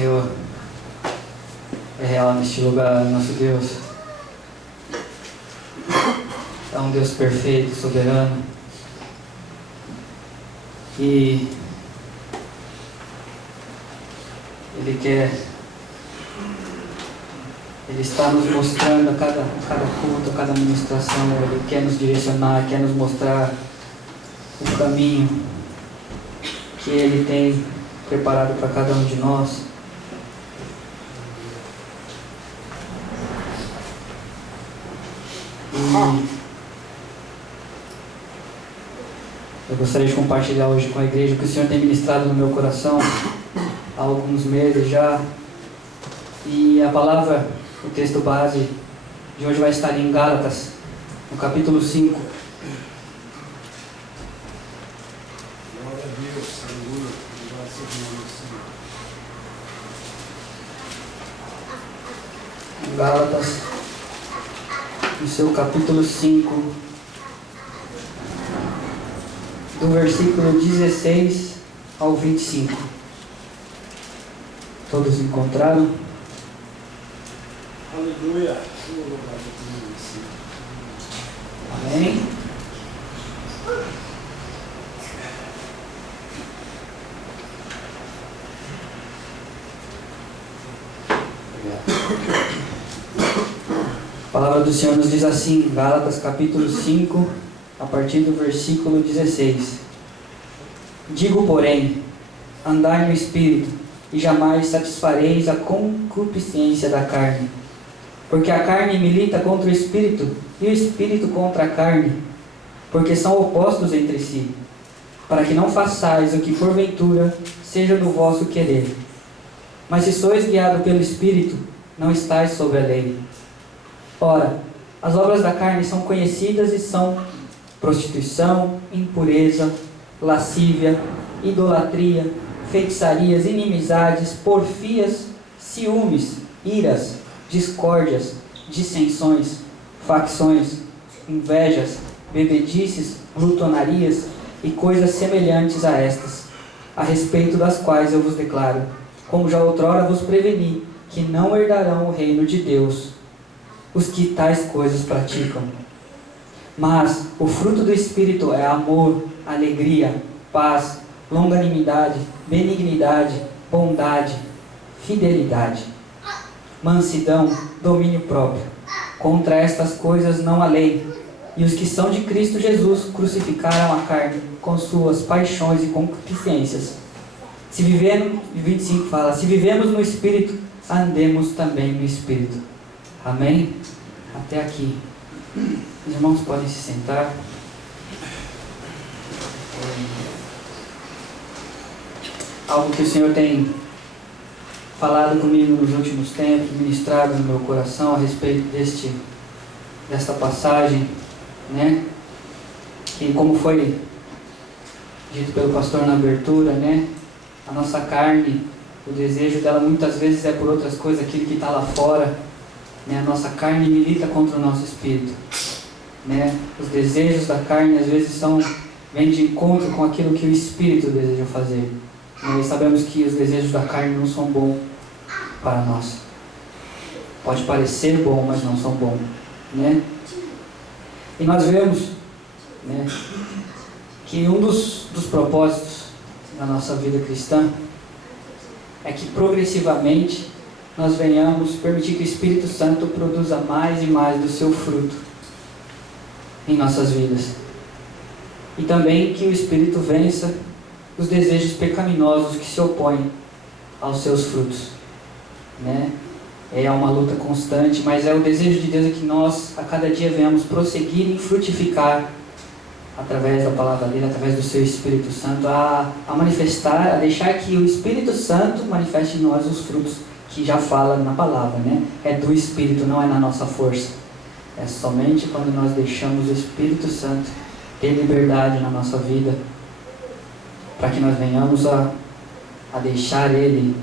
Senhor é real neste lugar. Nosso Deus é um Deus perfeito, soberano, e Ele está nos mostrando a cada culto, a cada ministração. Ele quer nos direcionar, quer nos mostrar o caminho que Ele tem preparado para cada um de nós. E eu gostaria de compartilhar hoje com a igreja o que o Senhor tem ministrado no meu coração há alguns meses já. E a palavra, o texto base de hoje vai estar em Gálatas, no capítulo 5. Glória a Deus, aleluia. Gálatas, no seu capítulo 5, do versículo 16 ao 25. Todos encontraram? Aleluia. Amém? A palavra do Senhor nos diz assim, Gálatas capítulo 5, a partir do versículo 16. Digo, porém, andai no Espírito, e jamais satisfareis a concupiscência da carne. Porque a carne milita contra o Espírito, e o Espírito contra a carne, porque são opostos entre si, para que não façais o que porventura seja do vosso querer. Mas se sois guiados pelo Espírito, não estáis sob a lei. Ora, as obras da carne são conhecidas e são prostituição, impureza, lascívia, idolatria, feitiçarias, inimizades, porfias, ciúmes, iras, discórdias, dissensões, facções, invejas, bebedices, glutonarias e coisas semelhantes a estas, a respeito das quais eu vos declaro, como já outrora vos preveni, que não herdarão o reino de Deus os que tais coisas praticam. Mas o fruto do Espírito é amor, alegria, paz, longanimidade, benignidade, bondade, fidelidade, mansidão, domínio próprio. Contra estas coisas não há lei. E os que são de Cristo Jesus crucificaram a carne com suas paixões e concupiscências. Se vivemos, 25 fala, se vivemos no Espírito, andemos também no Espírito. Amém? Até aqui. Os irmãos podem se sentar. Algo que o Senhor tem falado comigo nos últimos tempos, ministrado no meu coração a respeito desta passagem, né? Que, como foi dito pelo pastor na abertura, né? A nossa carne, o desejo dela muitas vezes é por outras coisas, aquilo que está lá fora, né? A nossa carne milita contra o nosso espírito, né? Os desejos da carne às vezes vêm de encontro com aquilo que o espírito deseja fazer. Nós sabemos que os desejos da carne não são bons para nós. Pode parecer bom, mas não são bons, né? E nós vemos, né, que um dos propósitos da nossa vida cristã é que progressivamente nós venhamos permitir que o Espírito Santo produza mais e mais do seu fruto em nossas vidas. E também que o Espírito vença os desejos pecaminosos que se opõem aos seus frutos, né? É uma luta constante, mas é o desejo de Deus é que nós a cada dia venhamos prosseguir e frutificar através da palavra dele, através do seu Espírito Santo, a manifestar, a deixar que o Espírito Santo manifeste em nós os frutos que já fala na palavra, né? É do Espírito, não é na nossa força. É somente quando nós deixamos o Espírito Santo ter liberdade na nossa vida, para que nós venhamos a deixar Ele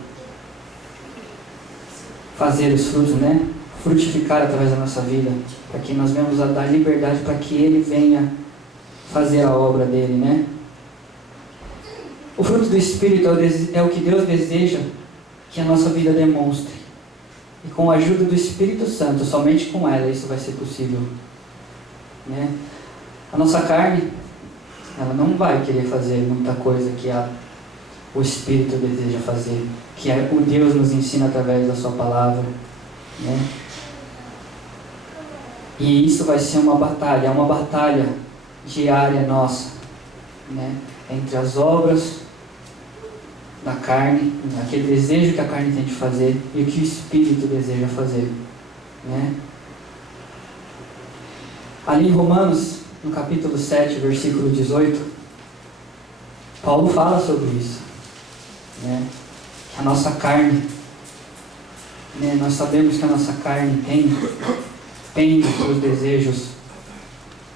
fazer os frutos, né? Frutificar através da nossa vida, para que nós venhamos a dar liberdade para que Ele venha fazer a obra dele, né? O fruto do Espírito é o que Deus deseja que a nossa vida demonstre. E com a ajuda do Espírito Santo, somente com ela, isso vai ser possível. Né? A nossa carne, ela não vai querer fazer muita coisa que o Espírito deseja fazer, que o Deus nos ensina através da sua palavra. Né? E isso vai ser uma batalha diária nossa, né? Entre as obras da carne, aquele desejo que a carne tem de fazer e o que o Espírito deseja fazer. Né? Ali em Romanos, no capítulo 7, versículo 18, Paulo fala sobre isso. Né? Que a nossa carne, né? Nós sabemos que a nossa carne tem os seus desejos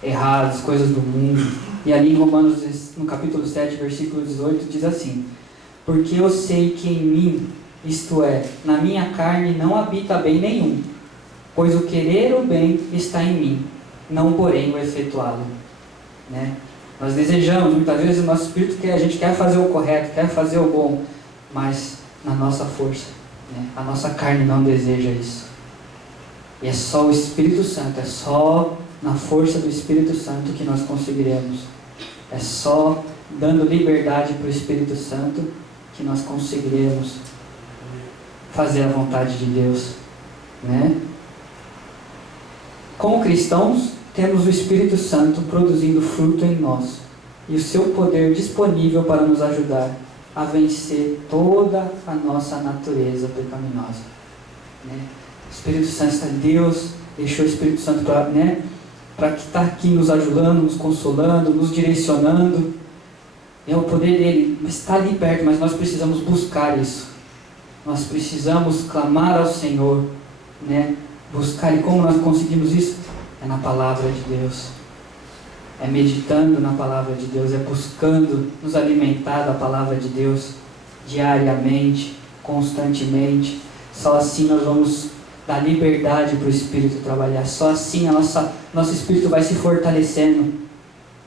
errados, coisas do mundo. E ali em Romanos, no capítulo 7, versículo 18, diz assim: porque eu sei que em mim, isto é, na minha carne, não habita bem nenhum, pois o querer o bem está em mim, não porém o efetuá-lo. Né? Nós desejamos, muitas vezes o nosso espírito a gente quer fazer o correto, quer fazer o bom, mas na nossa força, né? A nossa carne não deseja isso. E é só o Espírito Santo, é só na força do Espírito Santo que nós conseguiremos. É só dando liberdade para o Espírito Santo que nós conseguiremos fazer a vontade de Deus. Né? Como cristãos, temos o Espírito Santo produzindo fruto em nós e o seu poder disponível para nos ajudar a vencer toda a nossa natureza pecaminosa. Né? O Espírito Santo está, Deus deixou o Espírito Santo para que está aqui nos ajudando, nos consolando, nos direcionando. É o poder dele, está ali perto, mas nós precisamos buscar isso. Nós precisamos clamar ao Senhor, né? Buscar. E como nós conseguimos isso? É na palavra de Deus. É meditando na palavra de Deus, é buscando nos alimentar da palavra de Deus diariamente, constantemente. Só assim nós vamos dar liberdade para o Espírito trabalhar. Só assim nosso Espírito vai se fortalecendo.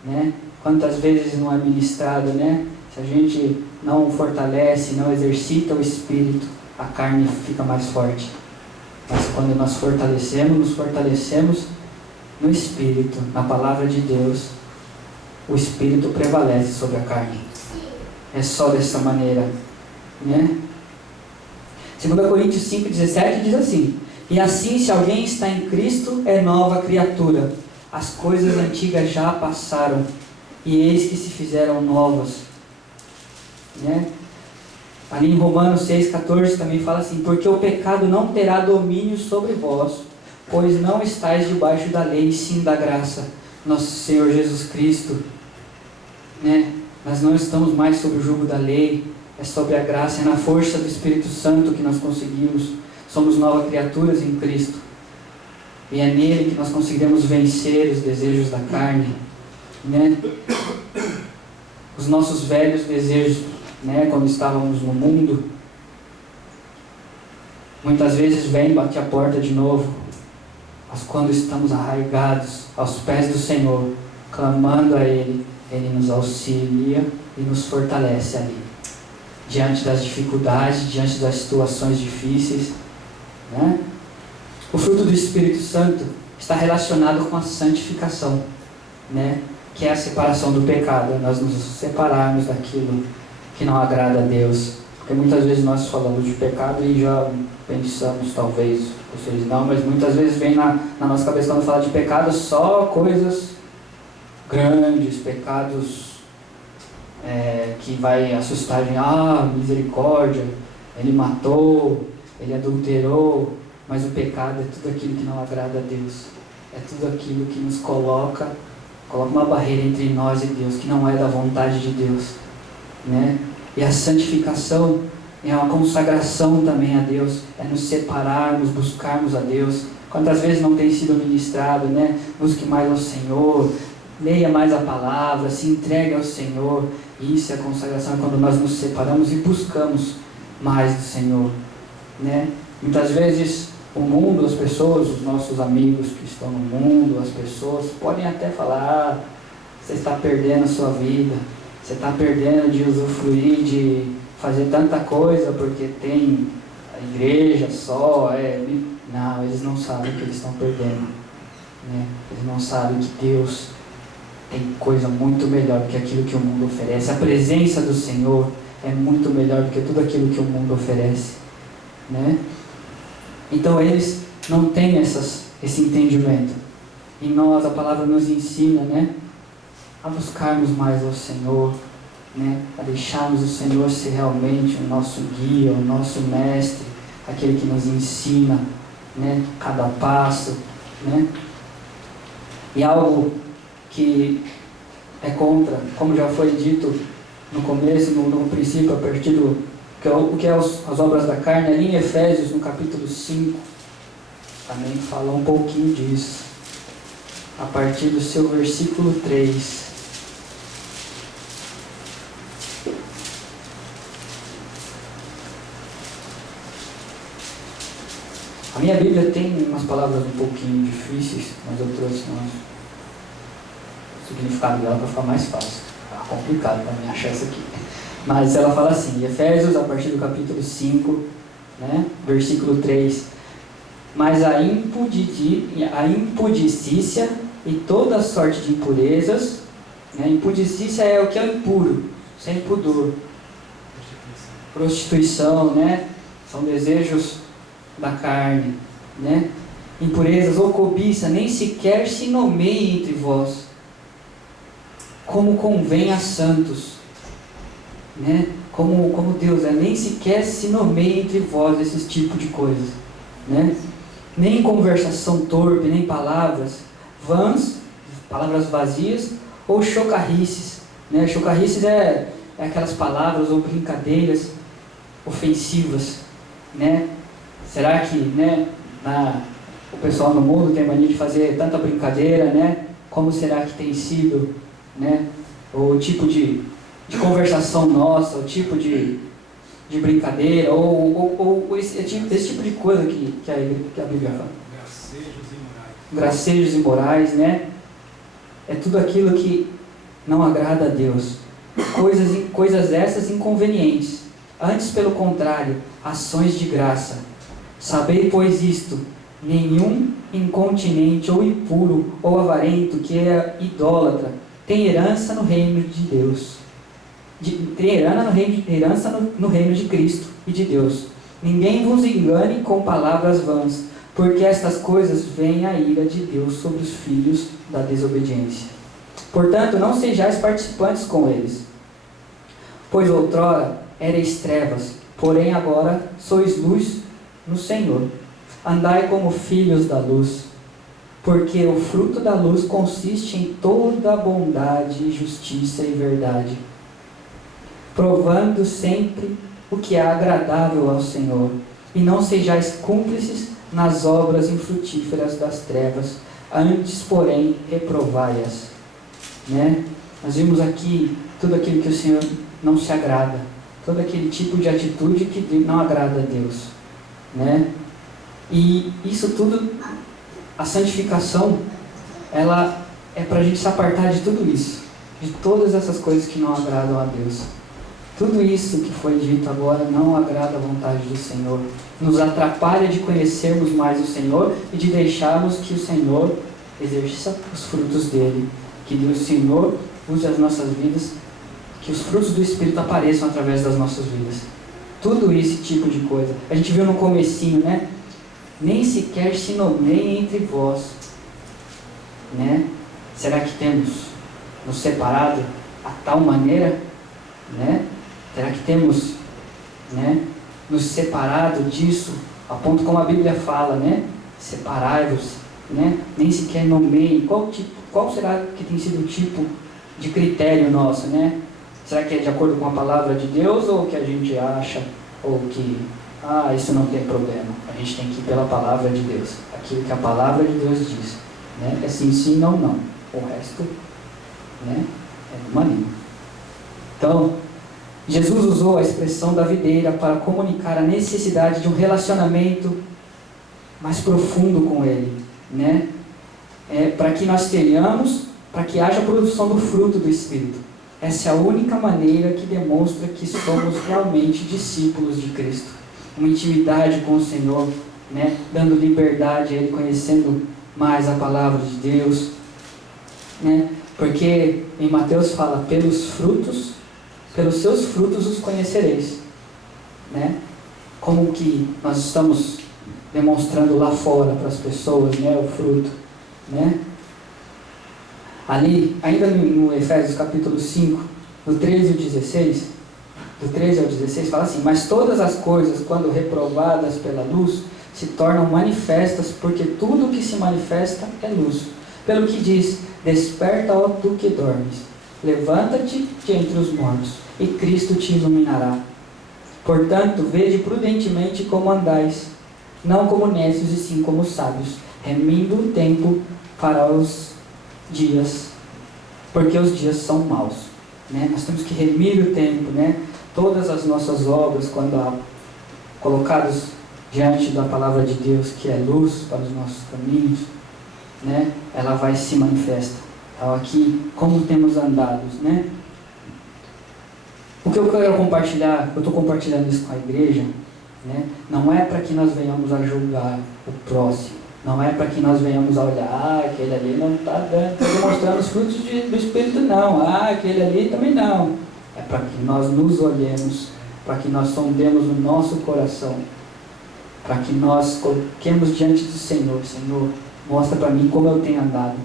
Né? Quantas vezes não é ministrado, né? Se a gente não fortalece, não exercita o Espírito, a carne fica mais forte. Mas quando nós nos fortalecemos no Espírito, na palavra de Deus, o Espírito prevalece sobre a carne. É só dessa maneira. Né? 2 Coríntios 5,17 diz assim: e assim, se alguém está em Cristo, é nova criatura. As coisas antigas já passaram, e eis que se fizeram novas. Né? Ali em Romanos 6,14 também fala assim: porque o pecado não terá domínio sobre vós, pois não estáis debaixo da lei, sim da graça, nosso Senhor Jesus Cristo. Né? Nós não estamos mais sob o jugo da lei, é sobre a graça, é na força do Espírito Santo que nós conseguimos. Somos novas criaturas em Cristo. E é nele que nós conseguiremos vencer os desejos da carne. Né? Os nossos velhos desejos, né, quando estávamos no mundo, muitas vezes vem e bate a porta de novo. Mas quando estamos arraigados aos pés do Senhor, clamando a Ele, Ele nos auxilia e nos fortalece ali. Diante das dificuldades, diante das situações difíceis. Né? O fruto do Espírito Santo está relacionado com a santificação. Né? Que é a separação do pecado, nós nos separarmos daquilo que não agrada a Deus. Porque muitas vezes nós falamos de pecado e já pensamos, talvez, vocês não, mas muitas vezes vem na nossa cabeça, quando fala de pecado, só coisas grandes, pecados que vai assustar a gente. Misericórdia, ele matou, ele adulterou, mas o pecado é tudo aquilo que não agrada a Deus. É tudo aquilo que nos coloca uma barreira entre nós e Deus, que não é da vontade de Deus. Né? E a santificação é uma consagração também a Deus, é nos separarmos, buscarmos a Deus. Quantas vezes não tem sido ministrado, né? Busque mais ao Senhor, leia mais a palavra, se entregue ao Senhor. Isso é a consagração, é quando nós nos separamos e buscamos mais do Senhor. Né? Muitas vezes o mundo, as pessoas, os nossos amigos que estão no mundo, as pessoas podem até falar: você está perdendo a sua vida, você está perdendo de usufruir, de fazer tanta coisa porque tem a igreja só. Não, eles não sabem o que eles estão perdendo, né? Eles não sabem que Deus tem coisa muito melhor do que aquilo que o mundo oferece. A presença do Senhor é muito melhor do que tudo aquilo que o mundo oferece, né? Então eles não têm esse entendimento. E nós, a palavra nos ensina, né, a buscarmos mais ao Senhor, né, a deixarmos o Senhor ser realmente o nosso guia, o nosso mestre, aquele que nos ensina, né, cada passo, né? E algo que é contra, como já foi dito no começo, no princípio, a partir do que é as obras da carne, ali em Efésios, no capítulo 5, também fala um pouquinho disso, a partir do seu versículo 3. A minha Bíblia tem umas palavras um pouquinho difíceis, mas eu trouxe o significado dela para ficar mais fácil. Tá complicado para mim achar isso aqui. Mas ela fala assim, Efésios, a partir do capítulo 5, né, versículo 3. Mas a impudicícia e toda sorte de impurezas, né, impudicícia é o que é impuro, sem pudor. Prostituição, né, são desejos da carne, né? Impurezas ou cobiça nem sequer se nomeiem entre vós, como convém a santos, né? Como Deus é, nem sequer se nomeiem entre vós esses tipos de coisas, né? Nem conversação torpe, nem palavras vãs, palavras vazias, ou chocarrices, né? Chocarrices é aquelas palavras ou brincadeiras ofensivas, né? Será que, né, o pessoal no mundo tem mania de fazer tanta brincadeira, né? Como será que tem sido, né, o tipo de conversação nossa, o tipo de brincadeira, ou esse tipo de coisa que a Bíblia fala? Gracejos imorais, né? É tudo aquilo que não agrada a Deus. Coisas essas inconvenientes. Antes, pelo contrário, ações de graça. Sabei, pois, isto: nenhum incontinente ou impuro ou avarento que é idólatra tem herança no reino de Deus. Tem herança no reino de Cristo e de Deus. Ninguém vos engane com palavras vãs, porque estas coisas vêm a ira de Deus sobre os filhos da desobediência. Portanto, não sejais participantes com eles. Pois outrora erais trevas, porém agora sois luz no Senhor. Andai como filhos da luz, porque o fruto da luz consiste em toda bondade, justiça e verdade, provando sempre o que é agradável ao Senhor, e não sejais cúmplices nas obras infrutíferas das trevas, antes, porém, reprovai-as. Né? Nós vimos aqui tudo aquilo que o Senhor não se agrada, todo aquele tipo de atitude que não agrada a Deus, né? E isso tudo, a santificação, ela é para a gente se apartar de tudo isso, de todas essas coisas que não agradam a Deus. Tudo isso que foi dito agora não agrada a vontade do Senhor, nos atrapalha de conhecermos mais o Senhor e de deixarmos que o Senhor exerça os frutos dele, que o Senhor use as nossas vidas, que os frutos do Espírito apareçam através das nossas vidas. Tudo esse tipo de coisa. A gente viu no comecinho, né? Nem sequer se nomeiem entre vós, né? Será que temos nos separado a tal maneira, né? Será que temos, né, nos separado disso, a ponto como a Bíblia fala, né? Separai-vos, né? Nem sequer nomeiem. Qual será que tem sido o tipo de critério nosso, né? Será que é de acordo com a palavra de Deus, ou que a gente acha, ou que, isso não tem problema, a gente tem que ir pela palavra de Deus, aquilo que a palavra de Deus diz, né? É sim, sim, não, não. O resto, né, é uma língua. Então, Jesus usou a expressão da videira para comunicar a necessidade de um relacionamento mais profundo com Ele, né? Para que nós tenhamos, para que haja a produção do fruto do Espírito. Essa é a única maneira que demonstra que somos realmente discípulos de Cristo. Uma intimidade com o Senhor, né? Dando liberdade a Ele, conhecendo mais a palavra de Deus, né? Porque em Mateus fala, pelos seus frutos os conhecereis, né? Como que nós estamos demonstrando lá fora para as pessoas, né? O fruto, né? Ali, ainda no Efésios capítulo 5, do 13 ao 16, do 13 ao 16, fala assim: mas todas as coisas, quando reprovadas pela luz, se tornam manifestas, porque tudo o que se manifesta é luz. Pelo que diz, desperta, ó tu que dormes, levanta-te de entre os mortos, e Cristo te iluminará. Portanto, vede prudentemente como andais, não como necios e sim como sábios, remindo o tempo para os dias, porque os dias são maus, né? Nós temos que remir o tempo, né? Todas as nossas obras, quando colocadas diante da palavra de Deus, que é luz para os nossos caminhos, né? Ela vai se manifestar. Então aqui, como temos andado, né? O que eu quero compartilhar, eu estou compartilhando isso com a igreja, né? Não é para que nós venhamos a julgar o próximo. Não é para que nós venhamos a olhar, aquele ali não está demonstrando os frutos do Espírito, não. Aquele ali também não. É para que nós nos olhemos, para que nós sondemos o nosso coração, para que nós coloquemos diante do Senhor. Senhor, mostra para mim como eu tenho andado,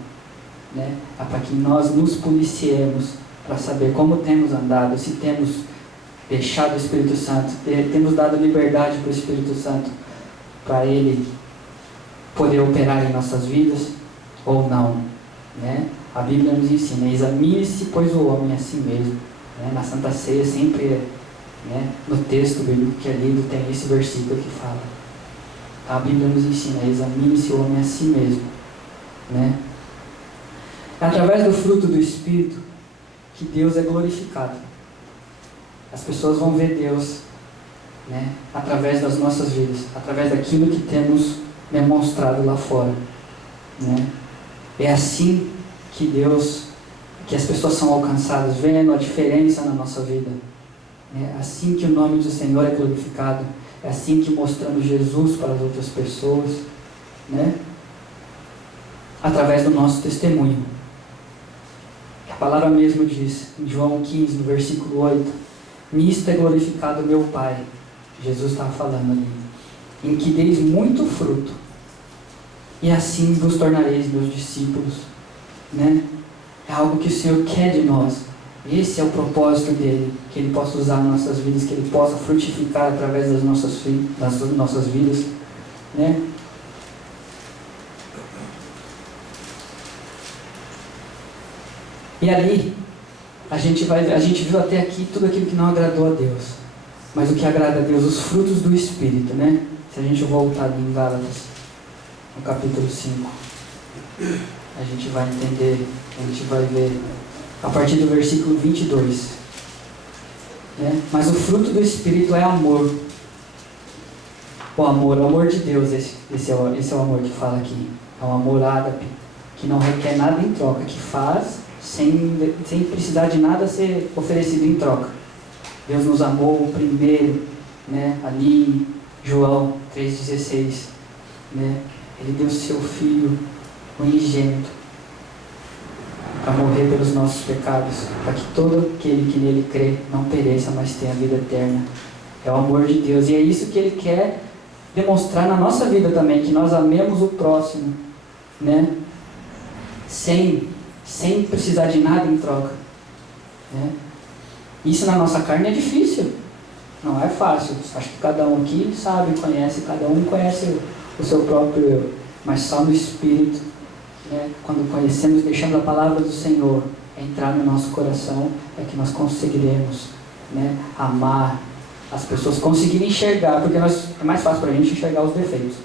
né? É para que nós nos policiemos, para saber como temos andado, se temos deixado o Espírito Santo, temos dado liberdade para o Espírito Santo, para Ele poder operar em nossas vidas ou não, né? A Bíblia nos ensina, examine-se, pois o homem é a si mesmo, né? Na Santa Ceia sempre, né, no texto bíblico que é lido tem esse versículo que fala. A Bíblia nos ensina, examine-se o homem a si mesmo, né? Através do fruto do Espírito que Deus é glorificado. As pessoas vão ver Deus, né, através das nossas vidas, através daquilo que temos demonstrado lá fora, né? É assim que as pessoas são alcançadas, vendo a diferença na nossa vida. É assim que o nome do Senhor é glorificado. É assim que mostramos Jesus para as outras pessoas, né? Através do nosso testemunho. A palavra mesmo diz, em João 15, no versículo 8, nisto é glorificado meu Pai. Jesus estava falando ali. Em que deis muito fruto, e assim vos tornareis meus discípulos, né? É algo que o Senhor quer de nós. Esse é o propósito dele, que Ele possa usar nas nossas vidas, que Ele possa frutificar através das nossas vidas, né? E ali, a gente viu até aqui tudo aquilo que não agradou a Deus, mas o que agrada a Deus, os frutos do Espírito, né? Se a gente voltar ali em Gálatas, no capítulo 5, a gente vai entender, a gente vai ver a partir do versículo 22, né? Mas o fruto do Espírito é amor. O amor de Deus, esse é o amor que fala aqui. É um amor ágape, que não requer nada em troca, que faz sem precisar de nada ser oferecido em troca. Deus nos amou primeiro, né? Ali em João 3,16, né? Ele deu seu Filho unigênito para morrer pelos nossos pecados, para que todo aquele que nele crê não pereça, mas tenha vida eterna. É o amor de Deus, e é isso que Ele quer demonstrar na nossa vida também, que nós amemos o próximo, né? Sem precisar de nada em troca, né? Isso na nossa carne é difícil, não é fácil. Acho que cada um aqui sabe, cada um conhece o seu próprio eu, mas só no Espírito, né? Quando conhecemos, deixamos a palavra do Senhor entrar no nosso coração, é que nós conseguiremos, né, amar as pessoas, conseguirem enxergar, porque é mais fácil para a gente enxergar os defeitos.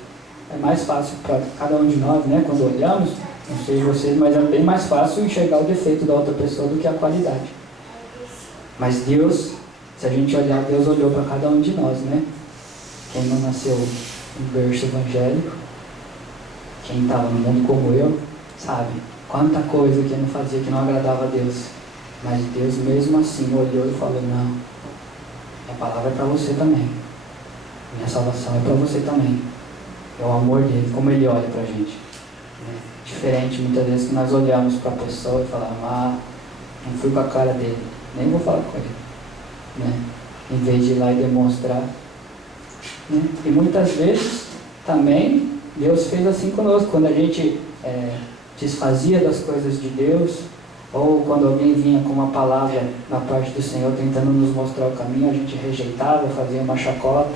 É mais fácil para cada um de nós, né, quando olhamos, não sei vocês, mas é bem mais fácil enxergar o defeito da outra pessoa do que a qualidade. Mas Deus, se a gente olhar, Deus olhou para cada um de nós, né? Quem não nasceu em berço evangélico, quem estava no mundo como eu, sabe quanta coisa que eu não fazia que não agradava a Deus, Mas Deus mesmo assim olhou e falou, não, a palavra é para você também. Minha salvação é para você também. É o amor dele, como ele olha para a gente. Diferente muitas vezes que nós olhamos para a pessoa e falamos, não fui com a cara dele, nem vou falar com ele. Né? Em vez de ir lá e demonstrar. Né? E muitas vezes também Deus fez assim conosco, quando a gente desfazia das coisas de Deus, ou quando alguém vinha com uma palavra da parte do Senhor tentando nos mostrar o caminho, a gente rejeitava, fazia uma chacota,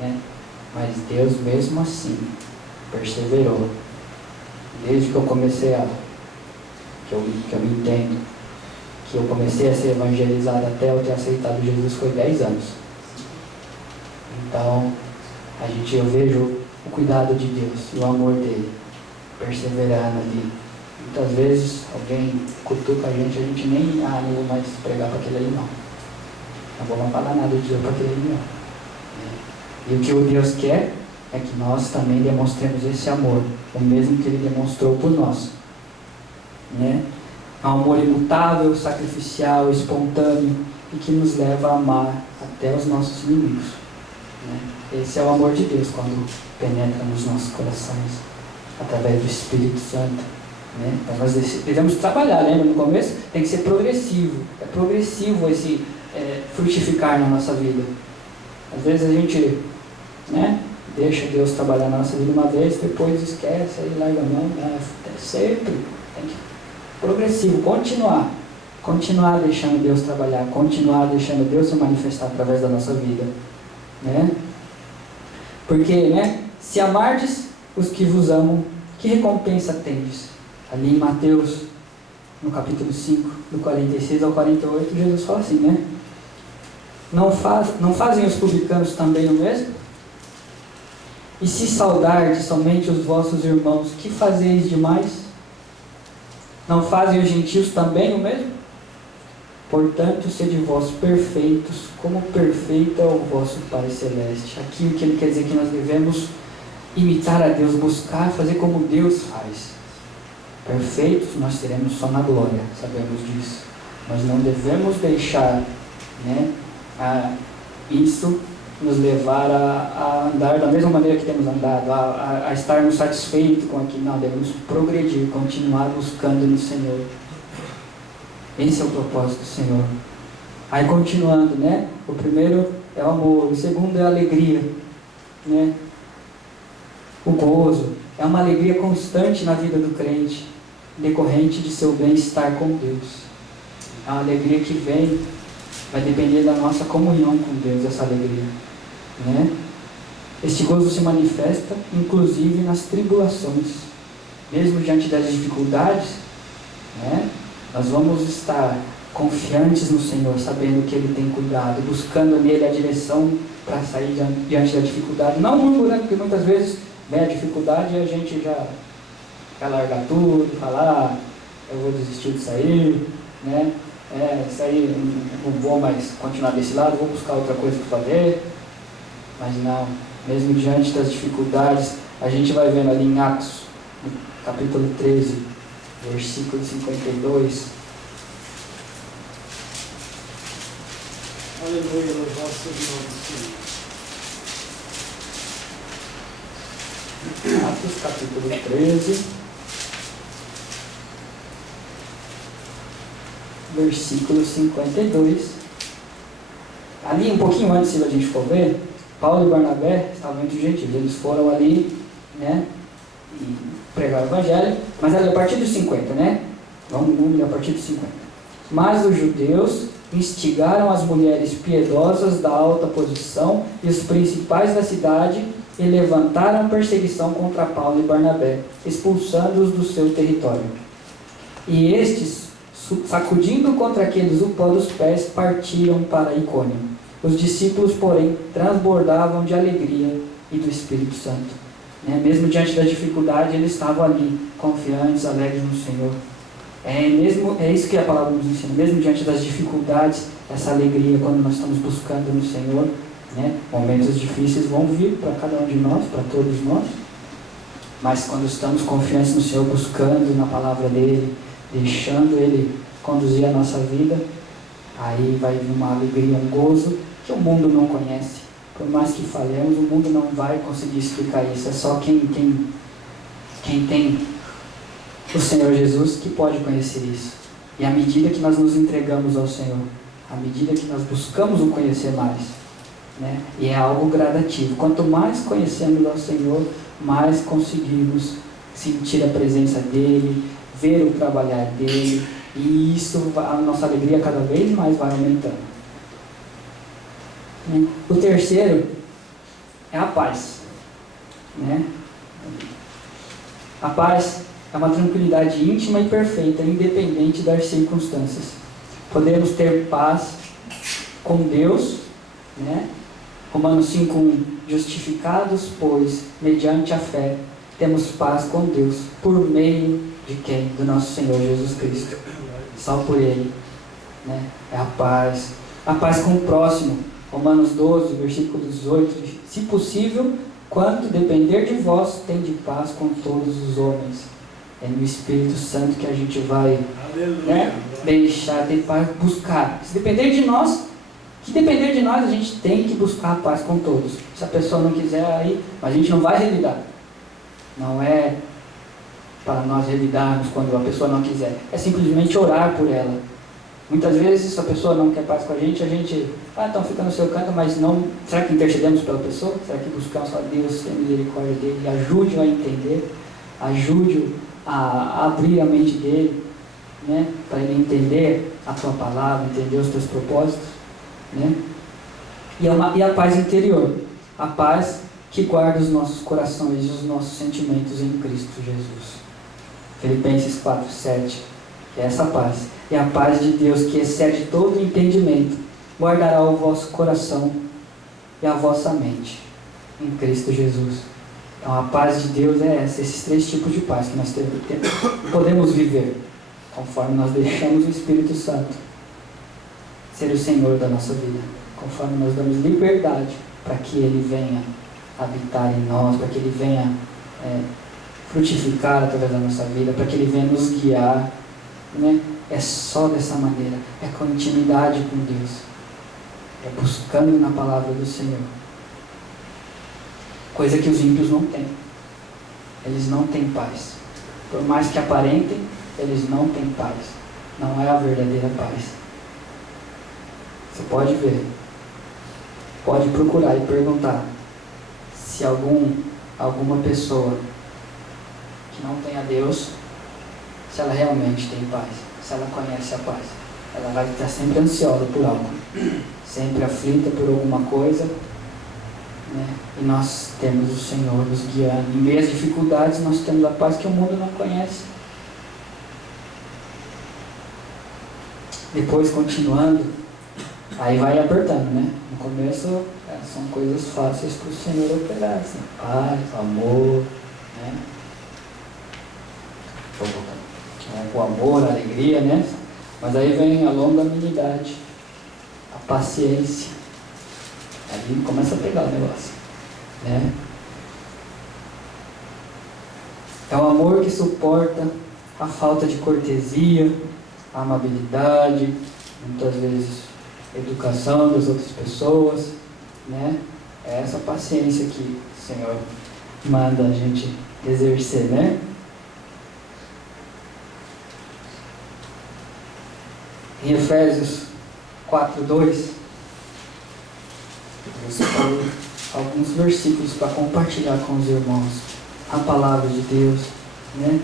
né? Mas Deus mesmo assim perseverou. Desde que eu comecei que eu entendo, que eu comecei a ser evangelizado até eu ter aceitado Jesus, foi 10 anos. Então, eu vejo o cuidado de Deus e o amor dele, perseverando ali. Muitas vezes alguém cutuca a gente nem, não vou mais pregar para aquele ali não. Não vou mais falar nada de Deus para aquele ali não. E o que o Deus quer é que nós também demonstremos esse amor, o mesmo que ele demonstrou por nós. Né? Um amor imutável, sacrificial, espontâneo e que nos leva a amar até os nossos inimigos. Né? Esse é o amor de Deus quando penetra nos nossos corações através do Espírito Santo. Né? Então nós devemos trabalhar, lembra no começo? Tem que ser progressivo. É progressivo esse frutificar na nossa vida. Às vezes a gente, né, deixa Deus trabalhar na nossa vida uma vez, depois esquece, aí larga a mão. Sempre tem que progressivo, continuar deixando Deus trabalhar, continuar deixando Deus se manifestar através da nossa vida. Né? Porque, né, se amardes os que vos amam, que recompensa tendes? Ali em Mateus, no capítulo 5, do 46 ao 48, Jesus fala assim, né? Não fazem os publicanos também o mesmo? E se saudardes somente os vossos irmãos, que fazeis demais? Não fazem os gentios também o mesmo? Portanto, sede vós perfeitos, como perfeito é o vosso Pai Celeste. Aqui o que ele quer dizer é que nós devemos imitar a Deus, buscar fazer como Deus faz. Perfeitos nós seremos só na glória, sabemos disso. Nós não devemos deixar, né, isso nos levar a andar da mesma maneira que temos andado, a estarmos satisfeitos com aquilo. Não, devemos progredir, continuar buscando no Senhor. Esse é o propósito do Senhor. Aí continuando, né? O primeiro é o amor, o segundo é a alegria, né? O gozo é uma alegria constante na vida do crente, decorrente de seu bem-estar com Deus. É uma alegria que vai depender da nossa comunhão com Deus, essa alegria, né? Este gozo se manifesta, inclusive, nas tribulações. Mesmo diante das dificuldades, né? Nós vamos estar confiantes no Senhor, sabendo que Ele tem cuidado, buscando nele a direção para sair diante da dificuldade. Não murmurando, porque muitas vezes vem a dificuldade e a gente já larga tudo, fala, eu vou desistir de sair, né? Isso aí, não vou mais continuar desse lado, vou buscar outra coisa para fazer. Mas não, mesmo diante das dificuldades, a gente vai vendo ali em Atos, no capítulo 13, versículo 52. Aleluia, louvado seja o nome do Senhor. Atos capítulo 13, versículo 52. Ali um pouquinho antes, se a gente for ver, Paulo e Barnabé estavam entre os gentios. Eles foram ali, né, e pregaram o evangelho. Mas ali a partir dos 50, né? Vamos a partir dos 50. Mas os judeus instigaram as mulheres piedosas da alta posição e os principais da cidade e levantaram perseguição contra Paulo e Barnabé, expulsando-os do seu território. E estes, sacudindo contra aqueles o pó dos pés, partiram para Icônio. Os discípulos, porém, transbordavam de alegria e do Espírito Santo. Mesmo diante da dificuldade, eles estavam ali, confiantes, alegres no Senhor. É isso que a palavra nos ensina. Mesmo diante das dificuldades, essa alegria, quando nós estamos buscando no Senhor, né? Momentos difíceis vão vir para cada um de nós, para todos nós. Mas quando estamos confiantes no Senhor, buscando na palavra dEle, deixando Ele conduzir a nossa vida, aí vai vir uma alegria, um gozo que o mundo não conhece. Por mais que falemos, o mundo não vai conseguir explicar isso. É só quem tem o Senhor Jesus que pode conhecer isso. E à medida que nós nos entregamos ao Senhor, à medida que nós buscamos o conhecer mais, né? E é algo gradativo. Quanto mais conhecemos ao Senhor, mais conseguimos sentir a presença dEle, ver o trabalhar dEle, e isso, a nossa alegria cada vez mais vai aumentando. O terceiro é a paz, né? A paz é uma tranquilidade íntima e perfeita, independente das circunstâncias. Podemos ter paz com Deus, né? Romanos 5:1, justificados, pois, mediante a fé, temos paz com Deus, por meio de quem? Do nosso Senhor Jesus Cristo. Só por Ele, né? É a paz com o próximo. Romanos 12, versículo 18, se possível, quanto depender de vós, tende paz com todos os homens. É no Espírito Santo que a gente vai, né, deixar de paz, buscar. Se depender de nós, a gente tem que buscar a paz com todos. Se a pessoa não quiser, aí, a gente não vai revidar. Não é para nós revidarmos quando a pessoa não quiser. É simplesmente orar por ela. Muitas vezes, se a pessoa não quer paz com a gente, então fica no seu canto, mas não. Será que intercedemos pela pessoa? Será que buscamos a Deus, ter misericórdia dele, ajude-o a entender, ajude-o a abrir a mente dele, né? Para ele entender a tua palavra, entender os teus propósitos, né? E a paz interior, a paz que guarda os nossos corações e os nossos sentimentos em Cristo Jesus. Filipenses 4:7, que é essa paz. E a paz de Deus, que excede todo entendimento, guardará o vosso coração e a vossa mente em Cristo Jesus. Então a paz de Deus é essa, esses três tipos de paz que nós podemos viver, conforme nós deixamos o Espírito Santo ser o Senhor da nossa vida, conforme nós damos liberdade para que Ele venha habitar em nós, para que Ele venha frutificar através da nossa vida, para que Ele venha nos guiar, né? É só dessa maneira, é com intimidade com Deus, é buscando na palavra do Senhor, coisa que os ímpios não têm. Eles não têm paz, por mais que aparentem, eles não têm paz, não é a verdadeira paz. Você pode ver, pode procurar e perguntar se alguma pessoa que não tem a Deus, se ela realmente tem paz, se ela conhece a paz. Ela vai estar sempre ansiosa por algo, sempre aflita por alguma coisa, né? E nós temos o Senhor nos guiando. Em meio às dificuldades, nós temos a paz que o mundo não conhece. Depois, continuando, aí vai apertando, né? No começo, são coisas fáceis para o Senhor operar, assim, paz, amor, né? O amor, a alegria, né? Mas aí vem a longanimidade, a paciência. Aí começa a pegar o negócio, né? É o amor que suporta a falta de cortesia, a amabilidade, muitas vezes a educação das outras pessoas, né? É essa paciência que o Senhor manda a gente exercer, né? Em Efésios 4:2, eu separei alguns versículos para compartilhar com os irmãos a palavra de Deus, né?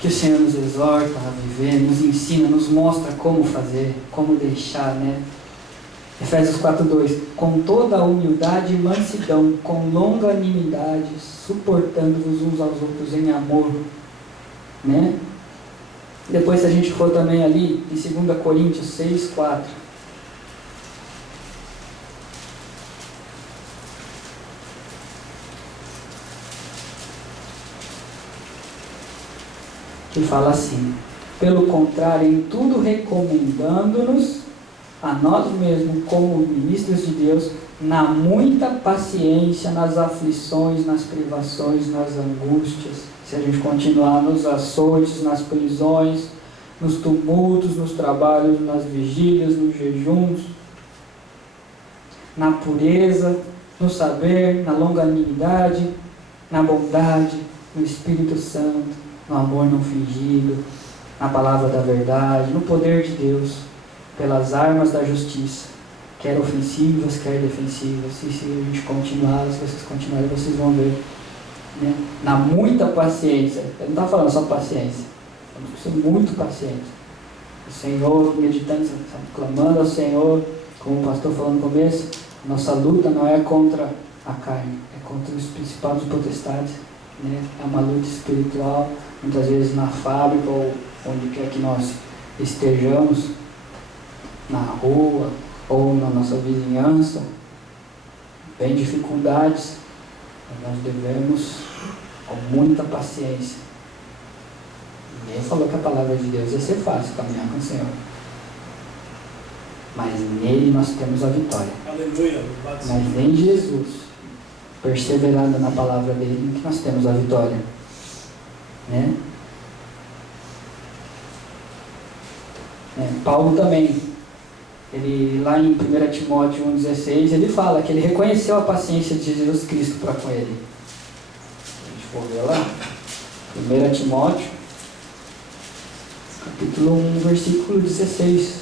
Que o Senhor nos exorta a viver, nos ensina, nos mostra como fazer, como deixar, né? Efésios 4:2, com toda a humildade e mansidão, com longanimidade, suportando-vos uns aos outros em amor, né? Depois, se a gente for também ali em 2 Coríntios 6:4, que fala assim: pelo contrário, em tudo recomendando-nos a nós mesmos como ministros de Deus, na muita paciência, nas aflições, nas privações, nas angústias, Se a gente continuar nos açoites, nas prisões, nos tumultos, nos trabalhos, nas vigílias, nos jejuns, na pureza, no saber, na longanimidade, na bondade, no Espírito Santo, no amor não fingido, na palavra da verdade, no poder de Deus, pelas armas da justiça, quer ofensivas, quer defensivas. E se a gente continuar, se vocês continuarem, vocês vão ver, né? Na muita paciência. Ele não está falando só paciência, temos que ser muito pacientes. O Senhor, meditando, clamando ao Senhor, como o pastor falou no começo, nossa luta não é contra a carne, é contra os principados potestades, né? É uma luta espiritual, muitas vezes na fábrica ou onde quer que nós estejamos, na rua ou na nossa vizinhança, tem dificuldades, nós devemos com muita paciência. Ninguém falou que a palavra de Deus ia ser fácil caminhar com o Senhor, mas nele nós temos a vitória. Aleluia. Mas em Jesus, perseverando na palavra dele, que nós temos a vitória, né? Paulo também, ele lá em 1 Timóteo 1,16, ele fala que ele reconheceu a paciência de Jesus Cristo para com ele. A gente for ver lá, 1 Timóteo, capítulo 1, versículo 16.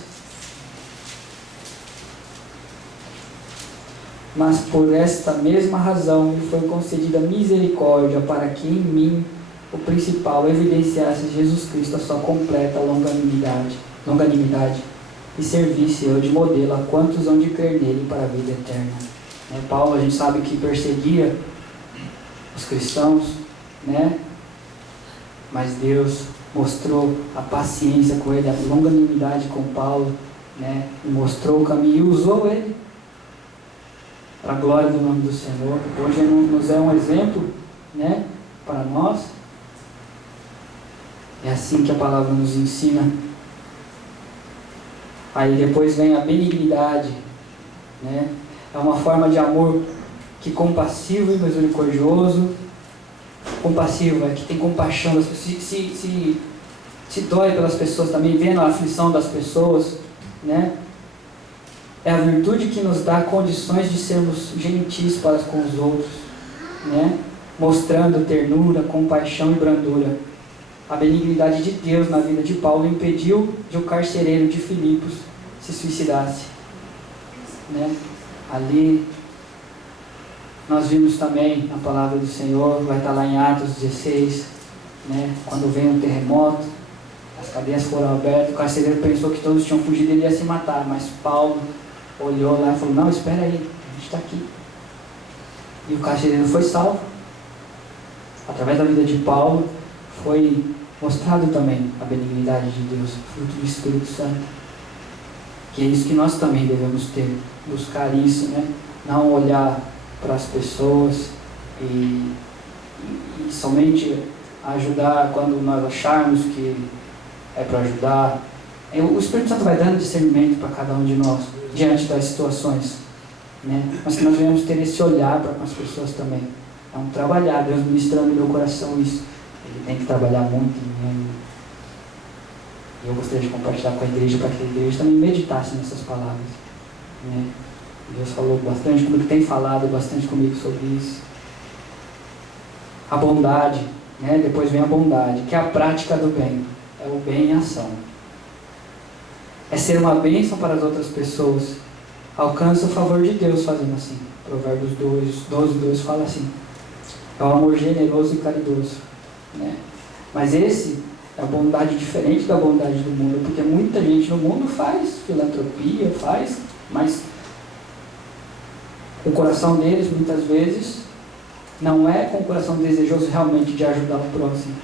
Mas por esta mesma razão me foi concedida misericórdia, para que em mim, o principal, evidenciasse Jesus Cristo a sua completa longanimidade, e servisse eu de modelo a quantos hão de crer nele para a vida eterna. Paulo, a gente sabe que perseguia os cristãos, né? Mas Deus mostrou a paciência com ele, a longanimidade com Paulo, né? E mostrou o caminho e usou ele para a glória do nome do Senhor. Hoje nos é um exemplo, né, para nós. É assim que a palavra nos ensina. Aí depois vem a benignidade, né? É uma forma de amor que compassivo e misericordioso. Compassivo é que tem compaixão das pessoas, se dói pelas pessoas também, vendo a aflição das pessoas, né? É a virtude que nos dá condições de sermos gentis para com os outros, né? Mostrando ternura, compaixão e brandura. A benignidade de Deus na vida de Paulo impediu de o carcereiro de Filipos se suicidasse, né? Ali nós vimos também a palavra do Senhor, vai estar lá em Atos 16, né? Quando veio um terremoto, as cadeias foram abertas, o carcereiro pensou que todos tinham fugido e ele ia se matar, mas Paulo olhou lá e falou: não, espera aí, a gente está aqui. E o carcereiro foi salvo. Através da vida de Paulo foi mostrado também a benignidade de Deus, fruto do Espírito Santo. Que é isso que nós também devemos ter, buscar isso, né? Não olhar para as pessoas e somente ajudar quando nós acharmos que é para ajudar. O Espírito Santo vai dando discernimento para cada um de nós diante das situações, né? Mas que nós venhamos ter esse olhar para com as pessoas também. É um trabalhar, Deus ministrando no meu coração isso. Ele tem que trabalhar muito em mim. E eu gostaria de compartilhar com a igreja, para que a igreja também meditasse nessas palavras, né? Deus falou bastante comigo, tem falado bastante comigo sobre isso. A bondade, né? Depois vem a bondade, que é a prática do bem. É o bem em ação. É ser uma bênção para as outras pessoas. Alcança o favor de Deus fazendo assim. Provérbios 12:2 fala assim: é o amor generoso e caridoso, né? Mas esse é a bondade diferente da bondade do mundo, porque muita gente no mundo faz filantropia, mas o coração deles muitas vezes não é com o coração desejoso realmente de ajudar o próximo.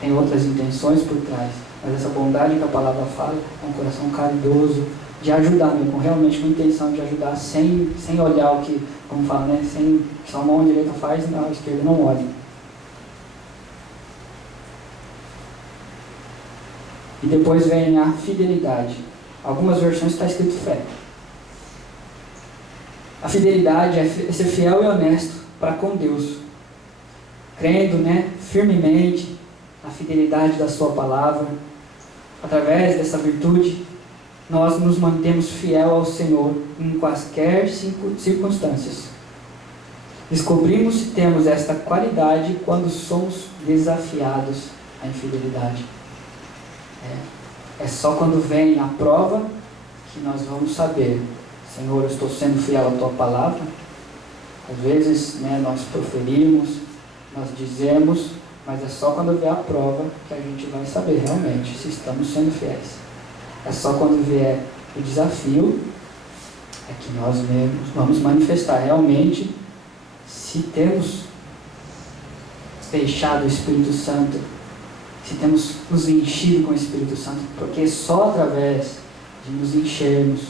Tem outras intenções por trás, mas essa bondade que a palavra fala é um coração caridoso, de ajudar mesmo, realmente com intenção de ajudar, sem olhar o que, como fala, né? Sem que só a mão direita faz, a esquerda não olha. E depois vem a fidelidade. Algumas versões está escrito fé. A fidelidade é ser fiel e honesto para com Deus. crendo, né, firmemente na fidelidade da sua palavra, através dessa virtude, nós nos mantemos fiel ao Senhor em quaisquer circunstâncias. Descobrimos se temos esta qualidade quando somos desafiados à infidelidade. É só quando vem a prova que nós vamos saber: Senhor, eu estou sendo fiel à tua palavra. Às vezes, né, nós proferimos, nós dizemos, mas é só quando vier a prova que a gente vai saber realmente se estamos sendo fiéis. É só quando vier o desafio é que nós mesmos vamos manifestar realmente se temos deixado o Espírito Santo, se temos nos enchido com o Espírito Santo, porque só através de nos enchermos,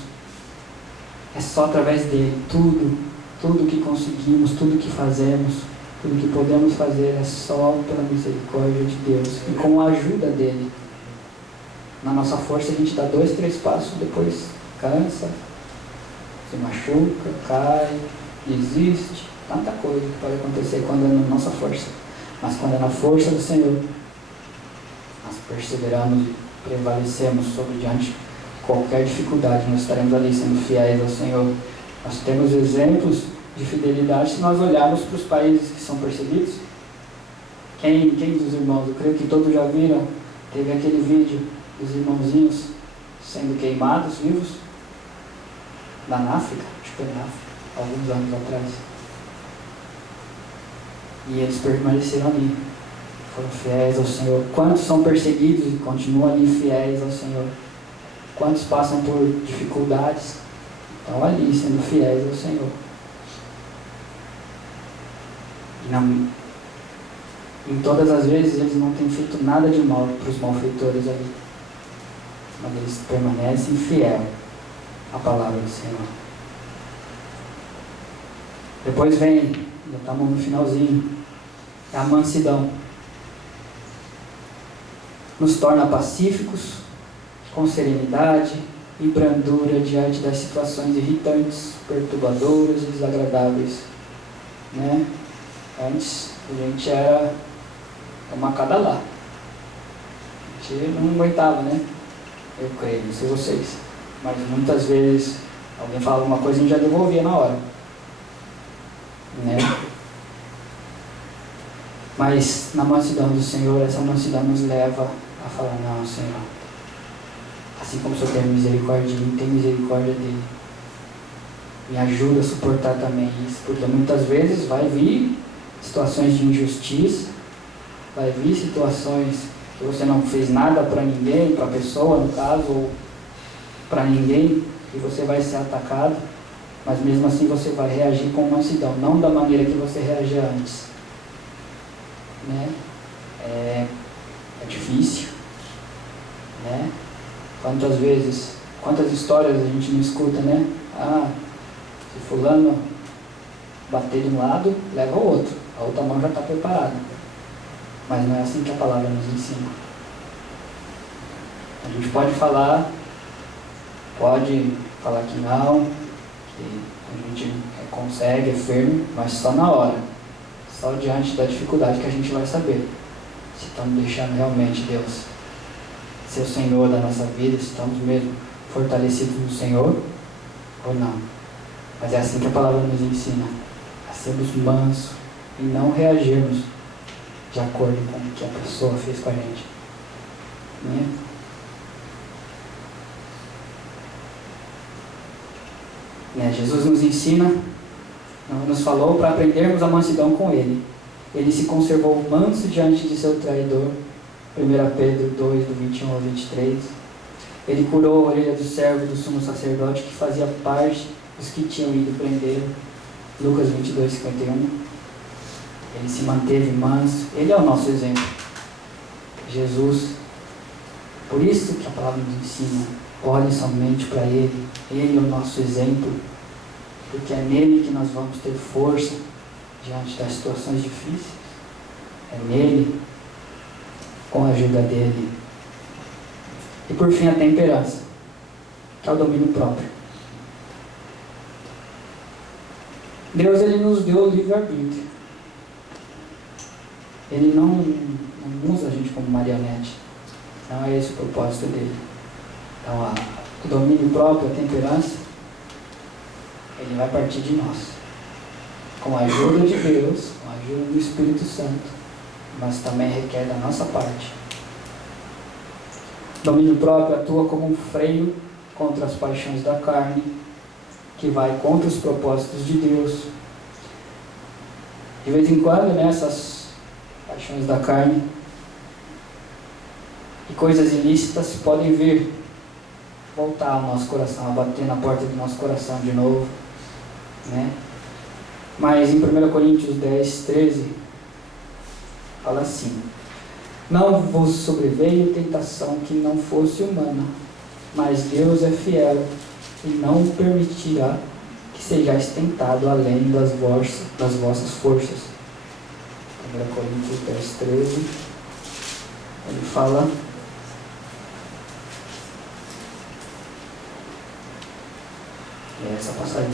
é só através dele, tudo que conseguimos, tudo que fazemos, tudo que podemos fazer é só pela misericórdia de Deus e com a ajuda dele. Na nossa força a gente dá 2, 3 passos, depois cansa, se machuca, cai, desiste, tanta coisa que pode acontecer quando é na nossa força. Mas quando é na força do Senhor, nós perseveramos e prevalecemos sobre diante de qualquer dificuldade, nós estaremos ali sendo fiéis ao Senhor. Nós temos exemplos de fidelidade se nós olharmos para os países que são perseguidos. Quem dos irmãos, eu creio que todos já viram, teve aquele vídeo dos irmãozinhos sendo queimados vivos lá na África, acho que foi na África, alguns anos atrás. E eles permaneceram ali, foram fiéis ao Senhor. Quantos são perseguidos e continuam ali fiéis ao Senhor? Quantos passam por dificuldades, estão ali sendo fiéis ao Senhor? Em todas as vezes eles não têm feito nada de mal para os malfeitores ali, mas eles permanecem fiéis à palavra do Senhor. Depois vem, já estamos no finalzinho, é a mansidão. Nos torna pacíficos, com serenidade e brandura diante das situações irritantes, perturbadoras e desagradáveis, né? Antes a gente era uma cada lá, a gente não aguentava, né? Eu creio, não sei vocês, mas muitas vezes alguém falava alguma coisa e a gente já devolvia na hora, né? Mas na mansidão do Senhor, essa mansidão nos leva a falar: não, Senhor, assim como o Senhor tem misericórdia de mim, tem misericórdia dele. Me ajuda a suportar também isso, porque muitas vezes vai vir situações de injustiça, vai vir situações que você não fez nada para ninguém, para a pessoa no caso, ou para ninguém, e você vai ser atacado, mas mesmo assim você vai reagir com mansidão, não da maneira que você reagia antes, né? É difícil, né? Quantas vezes, quantas histórias a gente não escuta, né? Se fulano bater de um lado, leva o outro, a outra mão já está preparada. Mas não é assim que a palavra nos ensina. A gente pode falar que não, que a gente consegue, é firme, mas só na hora, só diante da dificuldade que a gente vai saber se estamos deixando realmente Deus ser o Senhor da nossa vida, se estamos mesmo fortalecidos no Senhor ou não. Mas é assim que a palavra nos ensina, a sermos mansos e não reagirmos de acordo com o que a pessoa fez com a gente, né? Jesus nos ensina, nos falou para aprendermos a mansidão com Ele. Ele se conservou manso diante de seu traidor, 1 Pedro 2, do 21 ao 23. Ele curou a orelha do servo do sumo sacerdote que fazia parte dos que tinham ido prender, Lucas 22, 51. Ele se manteve manso, ele é o nosso exemplo, Jesus. Por isso que a palavra nos ensina, olhe somente para Ele, Ele é o nosso exemplo, porque é nele que nós vamos ter força diante das situações difíceis, é nele, com a ajuda dele. E por fim a temperança, que é o domínio próprio. Deus, ele nos deu o livre-arbítrio. Ele não usa a gente como marionete. Não é esse o propósito dele. Então, o domínio próprio, a temperança, ele vai partir de nós. Com a ajuda de Deus, com a ajuda do Espírito Santo, mas também requer da nossa parte. O domínio próprio atua como um freio contra as paixões da carne, que vai contra os propósitos de Deus. De vez em quando, essas paixões da carne e coisas ilícitas podem vir voltar ao nosso coração, a bater na porta do nosso coração de novo, Mas em 1 Coríntios 10, 13, fala assim: não vos sobreveio tentação que não fosse humana, mas Deus é fiel e não permitirá que sejais tentado além das vossas forças. 1 Coríntios 10, 13, ele fala: essa passagem: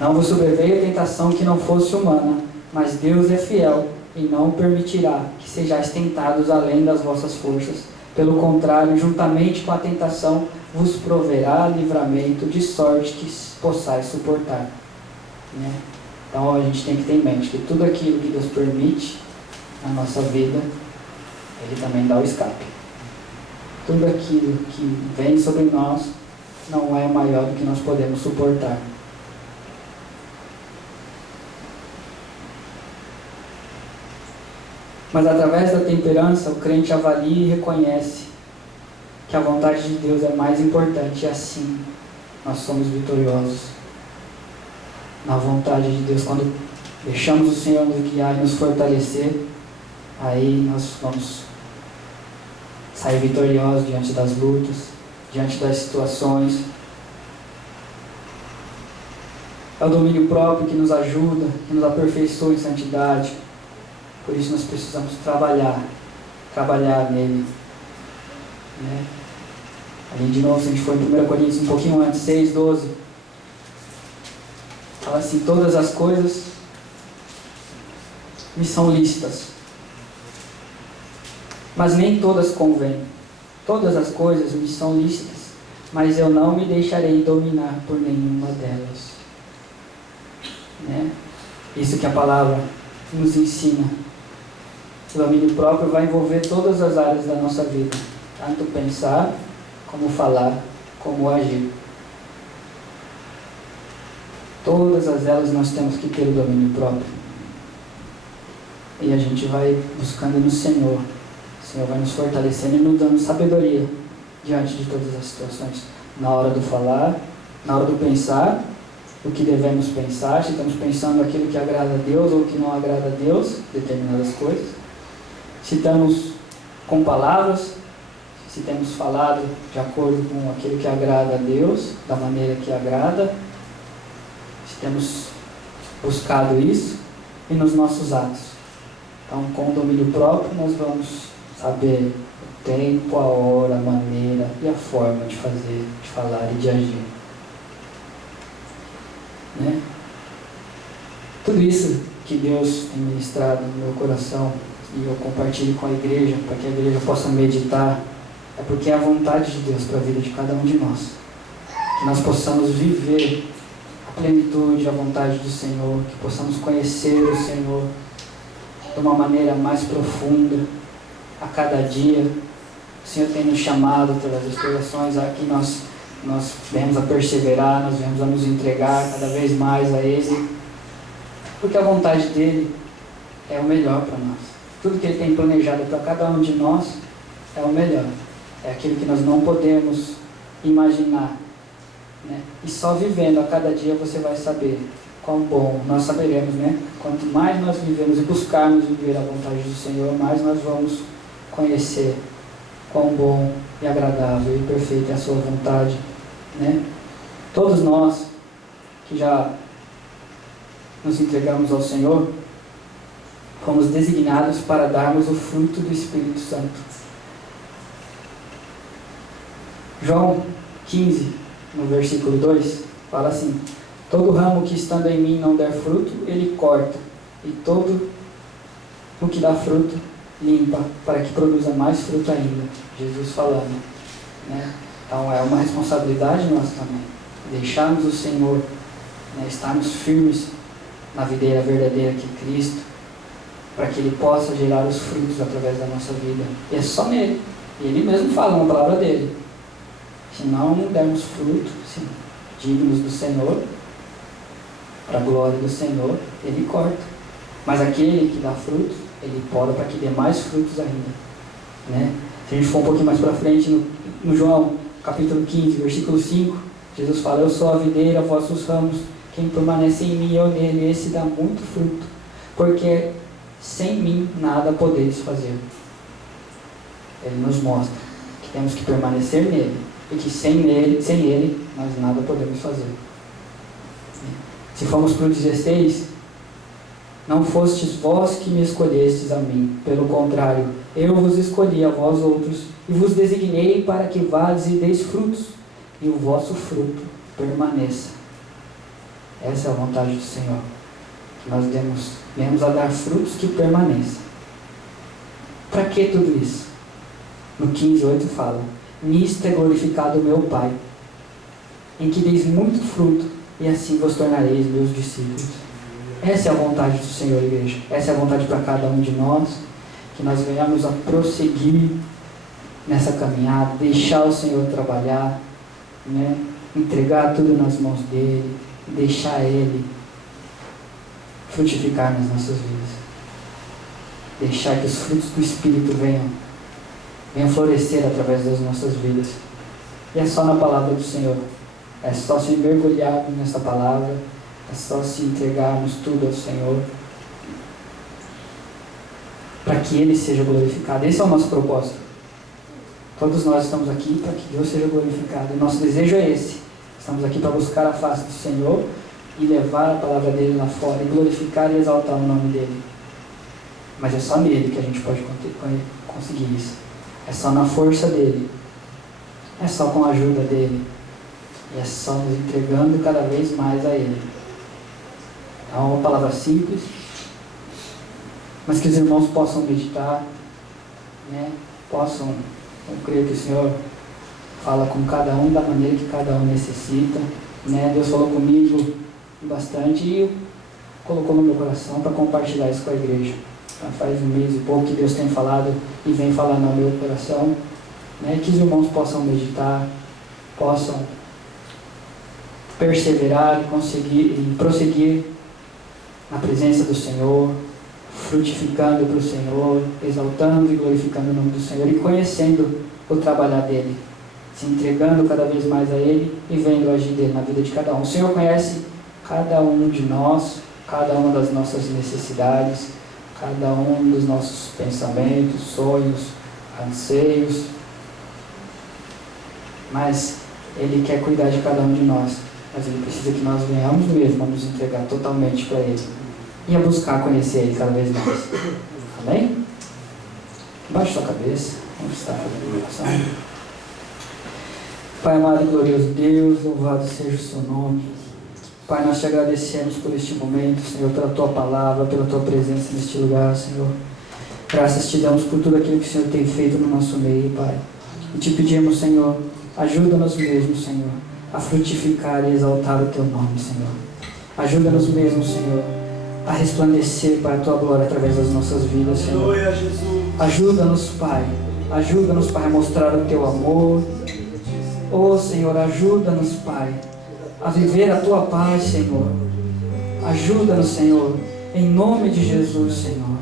não vos sobreveio tentação que não fosse humana, mas Deus é fiel e não permitirá que sejais tentados além das vossas forças. Pelo contrário, juntamente com a tentação, vos proverá livramento, de sorte que possais suportar. Então a gente tem que ter em mente que tudo aquilo que Deus permite na nossa vida, Ele também dá o escape. Tudo aquilo que vem sobre nós não é maior do que nós podemos suportar. Mas através da temperança, o crente avalia e reconhece que a vontade de Deus é mais importante, e assim nós somos vitoriosos. Na vontade de Deus, quando deixamos o Senhor nos guiar e nos fortalecer, aí nós vamos sair vitoriosos diante das lutas, diante das situações. É o domínio próprio que nos ajuda, que nos aperfeiçoa em santidade. Por isso nós precisamos trabalhar nele. Ali de novo, se a gente for em 1 Coríntios um pouquinho antes, 6, 12, fala assim: todas as coisas me são lícitas, mas nem todas convêm. Todas as coisas me são lícitas, mas eu não me deixarei dominar por nenhuma delas. Isso que a palavra nos ensina. O domínio próprio vai envolver todas as áreas da nossa vida, tanto pensar, como falar, como agir. Todas elas nós temos que ter o domínio próprio. E a gente vai buscando no Senhor. O Senhor vai nos fortalecendo e nos dando sabedoria diante de todas as situações. Na hora do falar, na hora do pensar, o que devemos pensar, se estamos pensando aquilo que agrada a Deus ou o que não agrada a Deus, determinadas coisas. Se estamos com palavras, se temos falado de acordo com aquilo que agrada a Deus, da maneira que agrada, se temos buscado isso, e nos nossos atos. Então, com o domínio próprio, nós vamos saber o tempo, a hora, a maneira e a forma de fazer, de falar e de agir. Tudo isso que Deus tem ministrado no meu coração, e eu compartilho com a igreja, para que a igreja possa meditar, é porque é a vontade de Deus para a vida de cada um de nós. Que nós possamos viver a plenitude, a vontade do Senhor, que possamos conhecer o Senhor de uma maneira mais profunda a cada dia. O Senhor tem nos chamado através das pregações, aqui nós viemos a perseverar, nós viemos a nos entregar cada vez mais a Ele, porque a vontade dEle é o melhor para nós. Tudo que Ele tem planejado para cada um de nós é o melhor. É aquilo que nós não podemos imaginar. E só vivendo a cada dia você vai saber quão bom. Nós saberemos, quanto mais nós vivemos e buscarmos viver a vontade do Senhor, mais nós vamos conhecer quão bom e agradável e perfeita é a sua vontade. Todos nós que já nos entregamos ao Senhor, fomos designados para darmos o fruto do Espírito Santo. João 15, no versículo 2, fala assim: todo ramo que estando em mim não der fruto, Ele corta, e todo o que dá fruto, limpa, para que produza mais fruto ainda. Jesus falando, né? Então é uma responsabilidade nossa também, deixarmos o Senhor, né, estarmos firmes na videira verdadeira que é Cristo, para que Ele possa gerar os frutos através da nossa vida. E é só nele. E Ele mesmo fala na palavra dele. Se não dermos fruto, sim, dignos do Senhor, para a glória do Senhor, Ele corta. Mas aquele que dá frutos, Ele poda para que dê mais frutos ainda, né? Se a gente for um pouquinho mais para frente, no João, capítulo 15, versículo 5, Jesus fala: eu sou a videira, vós os ramos, quem permanece em mim e eu nele, esse dá muito fruto, porque sem mim nada podeis fazer. Ele nos mostra que temos que permanecer nele, e que sem ele, nós nada podemos fazer. Se formos para o 16, não fostes vós que me escolhestes a mim, pelo contrário, eu vos escolhi a vós outros, e vos designei para que vades e deis frutos, e o vosso fruto permaneça. Essa é a vontade do Senhor, que nós venhamos a dar frutos que permaneçam. Para que tudo isso? No 15:8 fala: nisto é glorificado o meu Pai, em que deis muito fruto, e assim vos tornareis meus discípulos. Essa é a vontade do Senhor, igreja. Essa é a vontade para cada um de nós, que nós venhamos a prosseguir nessa caminhada, deixar o Senhor trabalhar, né? Entregar tudo nas mãos dEle, deixar Ele frutificar nas nossas vidas, deixar que os frutos do Espírito venham florescer através das nossas vidas. E é só na palavra do Senhor, é só se mergulharmos nessa palavra, é só se entregarmos tudo ao Senhor, para que Ele seja glorificado. Esse é o nosso propósito. Todos nós estamos aqui para que Deus seja glorificado, e nosso desejo é esse. Estamos aqui para buscar a face do Senhor e levar a palavra dEle lá fora, e glorificar e exaltar o nome dEle. Mas é só nele que a gente pode conseguir isso. É só na força dEle, é só com a ajuda dEle, e é só nos entregando cada vez mais a Ele. É uma palavra simples, mas que os irmãos possam meditar, né? Eu creio que o Senhor fala com cada um da maneira que cada um necessita, né? Deus falou comigo bastante e colocou no meu coração para compartilhar isso com a igreja. Já faz um mês e pouco que Deus tem falado e vem falando ao meu coração, né? Que os irmãos possam meditar, possam perseverar e conseguir e prosseguir na presença do Senhor, frutificando para o Senhor, exaltando e glorificando o nome do Senhor e conhecendo o trabalhar dEle, se entregando cada vez mais a Ele e vendo o agir dEle na vida de cada um. O Senhor conhece cada um de nós, cada uma das nossas necessidades, cada um dos nossos pensamentos, sonhos, anseios, mas Ele quer cuidar de cada um de nós, mas Ele precisa que nós venhamos mesmo a nos entregar totalmente para Ele e a buscar conhecer Ele cada vez mais. Amém? Baixe sua cabeça, vamos estar fazendo oração. Pai amado e glorioso Deus, louvado seja o seu nome. Pai, nós te agradecemos por este momento, Senhor, pela tua palavra, pela tua presença neste lugar, Senhor. Graças te damos por tudo aquilo que o Senhor tem feito no nosso meio, Pai. E te pedimos, Senhor, ajuda-nos mesmo, Senhor, a frutificar e exaltar o teu nome, Senhor. Ajuda-nos mesmo, Senhor, a resplandecer para a tua glória através das nossas vidas, Senhor. Ajuda-nos, Pai. Ajuda-nos, Pai, a mostrar o teu amor. Oh, Senhor, ajuda-nos, Pai, a viver a tua paz, Senhor. Ajuda-nos, Senhor, em nome de Jesus, Senhor.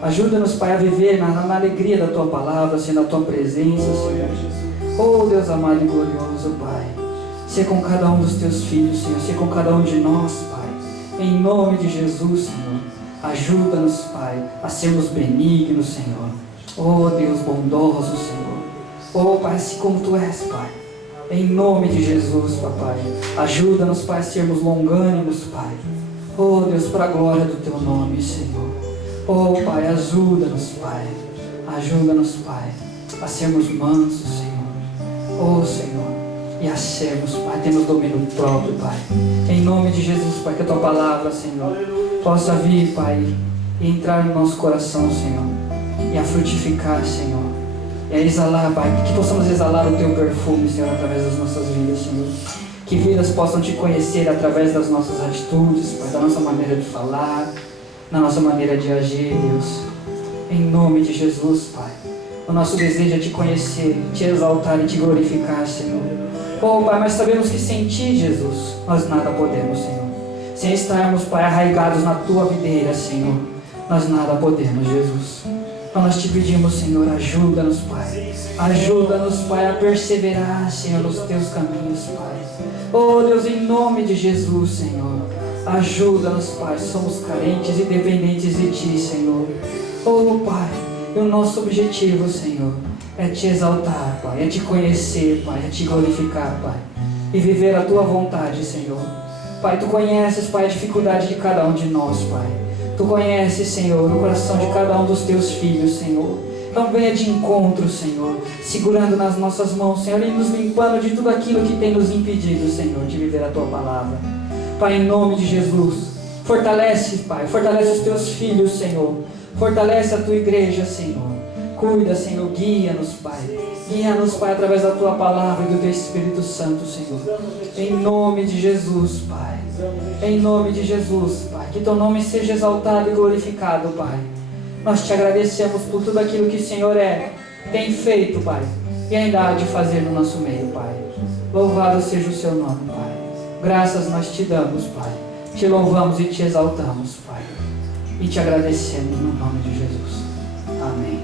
Ajuda-nos, Pai, a viver na alegria da tua palavra, Senhor, na tua presença, Senhor. Oh, Deus amado e glorioso, Pai. Ser com cada um dos teus filhos, Senhor. Ser com cada um de nós, Pai. Em nome de Jesus, Senhor. Ajuda-nos, Pai, a sermos benignos, Senhor. Oh, Deus bondoso, Senhor. Oh, Pai, assim como Tu és, Pai. Em nome de Jesus, Papai. Ajuda-nos, Pai, a sermos longânimos, Pai. Oh, Deus, para a glória do Teu nome, Senhor. Oh, Pai, ajuda-nos, Pai. Ajuda-nos, Pai, a sermos mansos, Senhor. Oh, Senhor. E a sermos, Pai, temos domínio próprio, Pai. Em nome de Jesus, Pai, que a Tua palavra, Senhor, possa vir, Pai, e entrar no nosso coração, Senhor, e a frutificar, Senhor, e a exalar, Pai, que possamos exalar o Teu perfume, Senhor, através das nossas vidas, Senhor. Que vidas possam Te conhecer através das nossas atitudes, Pai, da nossa maneira de falar, na nossa maneira de agir, Deus. Em nome de Jesus, Pai. O nosso desejo é Te conhecer, Te exaltar e Te glorificar, Senhor. Oh, Pai, mas sabemos que sem Ti, Jesus, nós nada podemos, Senhor. Sem estarmos, Pai, arraigados na Tua videira, Senhor, nós nada podemos, Jesus. Então nós Te pedimos, Senhor, ajuda-nos, Pai. Ajuda-nos, Pai, a perseverar, Senhor, nos Teus caminhos, Pai. Oh, Deus, em nome de Jesus, Senhor. Ajuda-nos, Pai. Somos carentes e dependentes de Ti, Senhor. Oh, Pai, e o nosso objetivo, Senhor, é Te exaltar, Pai, é Te conhecer, Pai, é Te glorificar, Pai, e viver a Tua vontade, Senhor. Pai, Tu conheces, Pai, a dificuldade de cada um de nós, Pai. Tu conheces, Senhor, o coração de cada um dos Teus filhos, Senhor. Então venha de encontro, Senhor, segurando nas nossas mãos, Senhor, e nos limpando de tudo aquilo que tem nos impedido, Senhor, de viver a Tua palavra. Pai, em nome de Jesus, fortalece, Pai, fortalece os Teus filhos, Senhor. Fortalece a Tua igreja, Senhor. Cuida, Senhor, guia-nos, Pai. Guia-nos, Pai, através da Tua palavra e do Teu Espírito Santo, Senhor. Em nome de Jesus, Pai. Em nome de Jesus, Pai. Que Teu nome seja exaltado e glorificado, Pai. Nós Te agradecemos por tudo aquilo que o Senhor tem feito, Pai, e ainda há de fazer no nosso meio, Pai. Louvado seja o Seu nome, Pai. Graças nós Te damos, Pai. Te louvamos e Te exaltamos, Pai. E Te agradecemos no nome de Jesus. Amém.